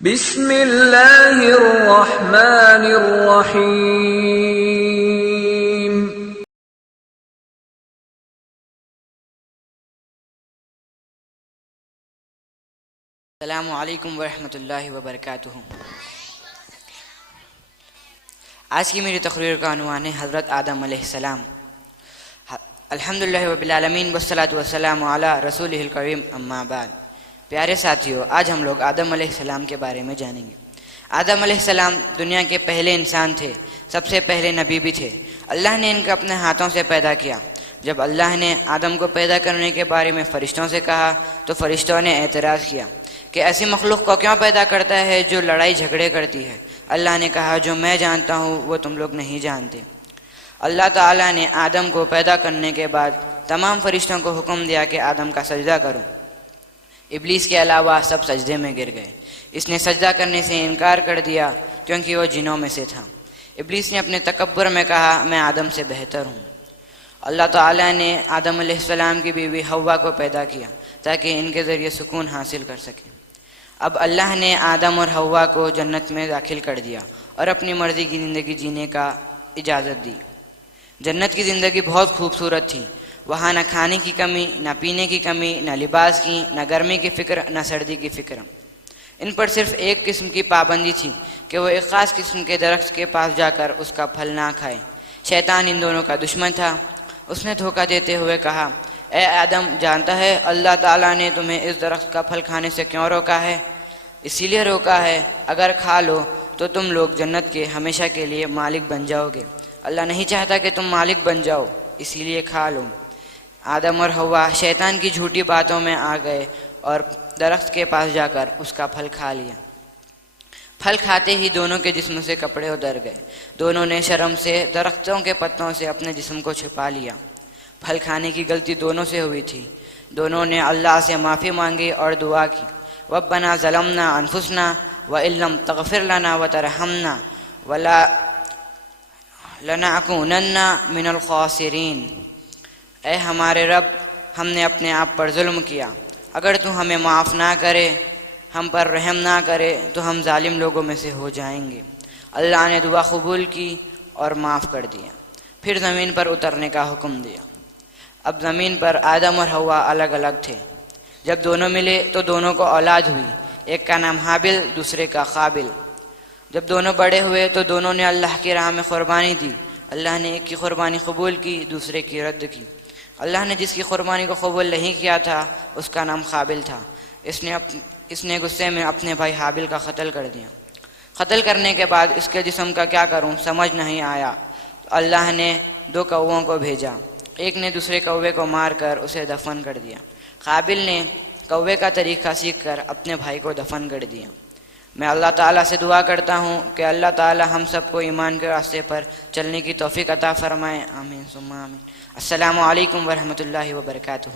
بسم اللہ الرحمن الرحیم۔ السلام علیکم ورحمۃ اللہ وبرکاتہ۔ آج کی میری تقریر کا عنوان ہے حضرت آدم علیہ السلام۔ الحمدللہ رب العالمین والصلاۃ والسلام علی رسولہ الکریم، اما بعد۔ پیارے ساتھیو، آج ہم لوگ آدم علیہ السلام کے بارے میں جانیں گے۔ آدم علیہ السلام دنیا کے پہلے انسان تھے، سب سے پہلے نبی بھی تھے۔ اللہ نے ان کو اپنے ہاتھوں سے پیدا کیا۔ جب اللہ نے آدم کو پیدا کرنے کے بارے میں فرشتوں سے کہا تو فرشتوں نے اعتراض کیا کہ ایسی مخلوق کو کیوں پیدا کرتا ہے جو لڑائی جھگڑے کرتی ہے۔ اللہ نے کہا جو میں جانتا ہوں وہ تم لوگ نہیں جانتے۔ اللہ تعالیٰ نے آدم کو پیدا کرنے کے بعد تمام فرشتوں کو حکم دیا کہ آدم کا سجدہ کرو۔ ابلیس کے علاوہ سب سجدے میں گر گئے۔ اس نے سجدہ کرنے سے انکار کر دیا کیونکہ وہ جنوں میں سے تھا۔ ابلیس نے اپنے تکبر میں کہا میں آدم سے بہتر ہوں۔ اللہ تعالیٰ نے آدم علیہ السلام کی بیوی حوا کو پیدا کیا تاکہ ان کے ذریعے سکون حاصل کر سکے۔ اب اللہ نے آدم اور حوا کو جنت میں داخل کر دیا اور اپنی مرضی کی زندگی جینے کا اجازت دی۔ جنت کی زندگی بہت خوبصورت تھی۔ وہاں نہ کھانے کی کمی، نہ پینے کی کمی، نہ لباس کی، نہ گرمی کی فکر، نہ سردی کی فکر۔ ان پر صرف ایک قسم کی پابندی تھی کہ وہ ایک خاص قسم کے درخت کے پاس جا کر اس کا پھل نہ کھائے۔ شیطان ان دونوں کا دشمن تھا۔ اس نے دھوکہ دیتے ہوئے کہا اے آدم، جانتا ہے اللہ تعالیٰ نے تمہیں اس درخت کا پھل کھانے سے کیوں روکا ہے؟ اسی لیے روکا ہے اگر کھا لو تو تم لوگ جنت کے ہمیشہ کے لیے مالک بن جاؤ گے۔ اللہ نہیں چاہتا کہ تم مالک بن جاؤ، اسی لیے کھا لو۔ آدم اور حوا شیطان کی جھوٹی باتوں میں آ گئے اور درخت کے پاس جا کر اس کا پھل کھا لیا۔ پھل کھاتے ہی دونوں کے جسم سے کپڑے اتر گئے۔ دونوں نے شرم سے درختوں کے پتوں سے اپنے جسم کو چھپا لیا۔ پھل کھانے کی غلطی دونوں سے ہوئی تھی۔ دونوں نے اللہ سے معافی مانگی اور دعا کی ربنا ظلمنا انفسنا وان لم تغفر لنا وترحمنا لنکونن من الخاسرین۔ اے ہمارے رب، ہم نے اپنے آپ پر ظلم کیا، اگر تو ہمیں معاف نہ کرے، ہم پر رحم نہ کرے تو ہم ظالم لوگوں میں سے ہو جائیں گے۔ اللہ نے دعا قبول کی اور معاف کر دیا، پھر زمین پر اترنے کا حکم دیا۔ اب زمین پر آدم اور حوا الگ الگ تھے۔ جب دونوں ملے تو دونوں کو اولاد ہوئی، ایک کا نام حابل، دوسرے کا قابل۔ جب دونوں بڑے ہوئے تو دونوں نے اللہ کی راہ میں قربانی دی۔ اللہ نے ایک کی قربانی قبول کی، دوسرے کی رد کی۔ اللہ نے جس کی قربانی کو قبول نہیں کیا تھا اس کا نام قابل تھا۔ اس نے غصے میں اپنے بھائی حابل کا قتل کر دیا۔ قتل کرنے کے بعد اس کے جسم کا کیا کروں سمجھ نہیں آیا تو اللہ نے 2 کووں کو بھیجا۔ ایک نے دوسرے کوے کو مار کر اسے دفن کر دیا۔ قابل نے کوے کا طریقہ سیکھ کر اپنے بھائی کو دفن کر دیا۔ میں اللہ تعالیٰ سے دعا کرتا ہوں کہ اللہ تعالیٰ ہم سب کو ایمان کے راستے پر چلنے کی توفیق عطا فرمائے، آمین ثم آمین۔ السلام علیکم ورحمۃ اللہ وبرکاتہ۔